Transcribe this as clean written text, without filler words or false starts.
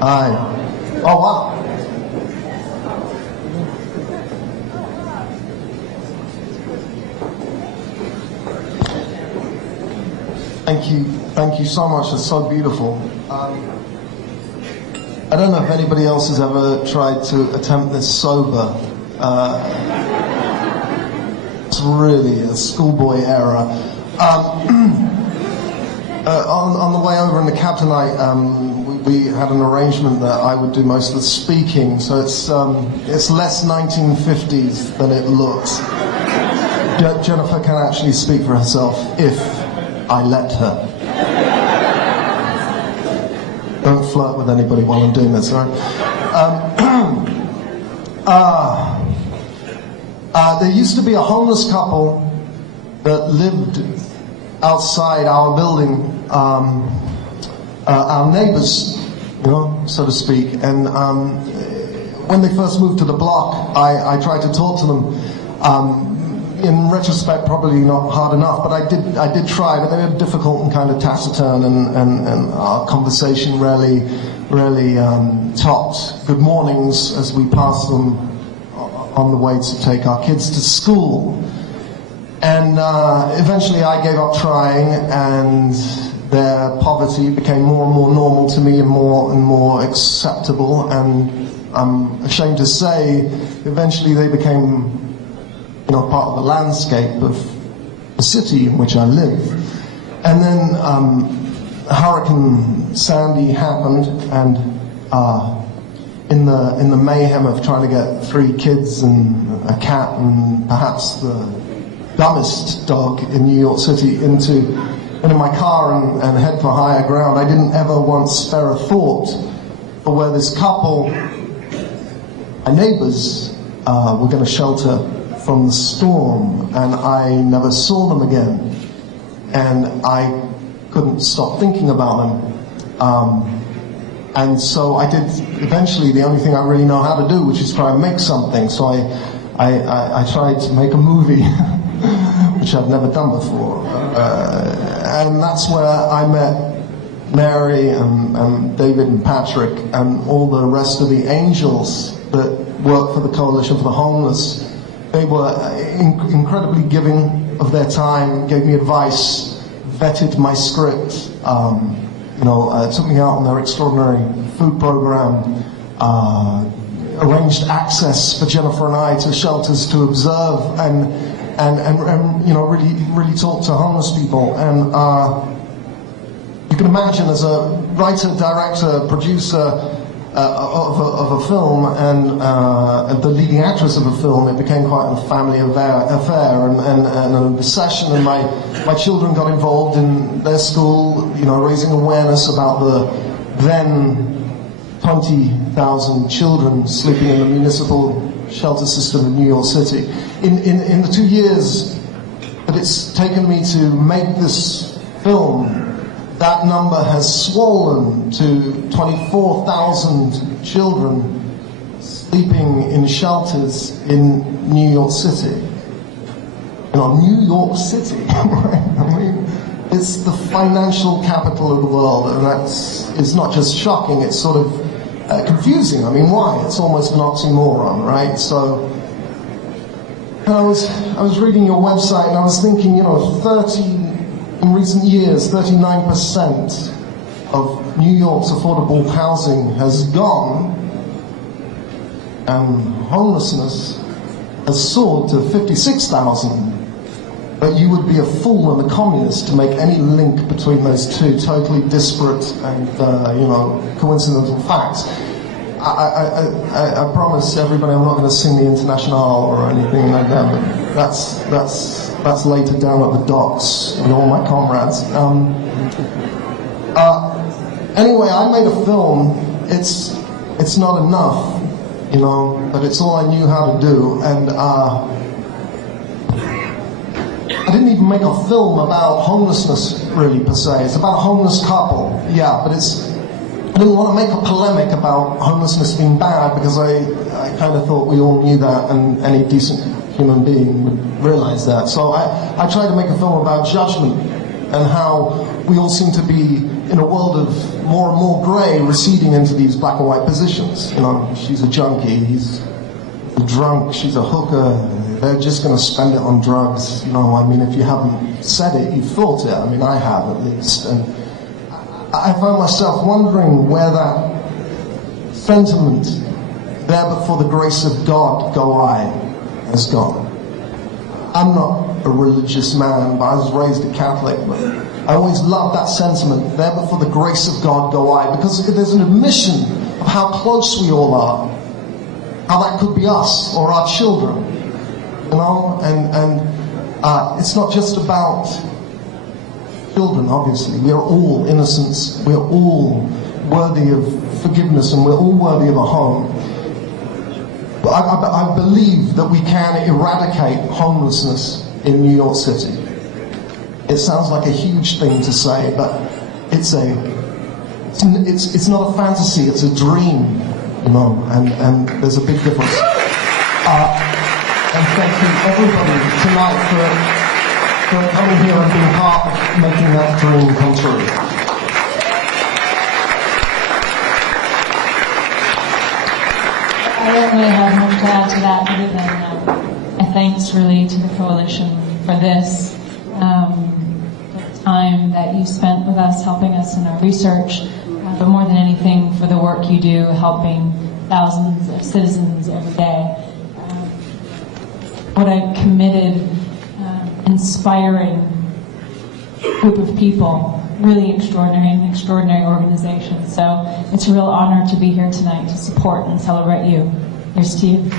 Hi. Oh, wow. Thank you so much. It's so beautiful. I don't know if anybody else has ever tried to attempt this sober. It's really a schoolboy error. On the way over in the cab tonight, we had an arrangement that I would do most of the speaking, so it's less 1950s than it looks. Jennifer can actually speak for herself if I let her. Don't flirt with anybody while I'm doing this, all right? There used to be a homeless couple that lived outside our building, our neighbors, so to speak. And when they first moved to the block, I tried to talk to them. In retrospect, probably not hard enough, but I did try, but they were difficult and kind of taciturn, and our conversation rarely topped good mornings as we passed them on the way to take our kids to school. And eventually I gave up trying, and their poverty became more and more normal to me and more acceptable, and I'm ashamed to say eventually they became part of the landscape of the city in which I live. And then Hurricane Sandy happened, and in the mayhem of trying to get 3 kids and a cat and perhaps the dumbest dog in New York City into my car and head for higher ground, I didn't ever once spare a thought for where this couple, my neighbors, were going to shelter from the storm, and I never saw them again, and I couldn't stop thinking about them, and so I did eventually the only thing I really know how to do, which is try and make something. So I tried to make a movie which I've never done before, and that's where I met Mary and David and Patrick and all the rest of the angels that work for the Coalition for the Homeless. They were incredibly giving of their time, gave me advice, vetted my script, took me out on their extraordinary food program, arranged access for Jennifer and I to shelters to observe and really talk to homeless people. And you can imagine, as a writer, director, producer of a film, and the leading actress of a film, it became quite a family affair and an obsession. And my children got involved in their school, raising awareness about the then 20,000 children sleeping in the municipal shelter system in New York City. In the 2 years that it's taken me to make this film, that number has swollen to 24,000 children sleeping in shelters in New York City. New York City, right? I mean, it's the financial capital of the world, and it's not just shocking, it's sort of confusing. I mean, why? It's almost an oxymoron, right? So, and I was reading your website, and I was thinking, in recent years, 39% of New York's affordable housing has gone, and homelessness has soared to 56,000. But you would be a fool and a communist to make any link between those two totally disparate and, coincidental facts. I promise everybody I'm not going to sing the Internationale or anything like that, but that's later down at the docks with all my comrades. Anyway, I made a film. It's not enough, but it's all I knew how to do, and I didn't even make a film about homelessness, really, per se. It's about a homeless couple, yeah, but I didn't want to make a polemic about homelessness being bad, because I kind of thought we all knew that, and any decent human being would realize that. So I tried to make a film about judgment and how we all seem to be in a world of more and more grey, receding into these black and white positions. You know, she's a junkie, he's a drunk, she's a hooker, they're just going to spend it on drugs. You know, I mean, if you haven't said it, you've thought it. I mean, I have at least. And I found myself wondering where that sentiment, there but for the grace of God go I, has gone. I'm not a religious man, but I was raised a Catholic, but I always loved that sentiment, there but for the grace of God go I, because there's an admission of how close we all are, how that could be us or our children, you know, and it's not just about children, obviously. We are all innocents, we are all worthy of forgiveness, and we're all worthy of a home. But I believe that we can eradicate homelessness in New York City. It sounds like a huge thing to say, but it's not a fantasy, it's a dream, you know, and there's a big difference. And thank you everybody tonight for coming here and being part of making that dream come true. I don't really have much to add to that, other than a thanks really to the Coalition for this, the time that you spent with us, helping us in our research, but more than anything for the work you do, helping thousands of citizens every day. What a committed, inspiring group of people, really extraordinary, an extraordinary organization. So it's a real honor to be here tonight to support and celebrate you. Here's to you.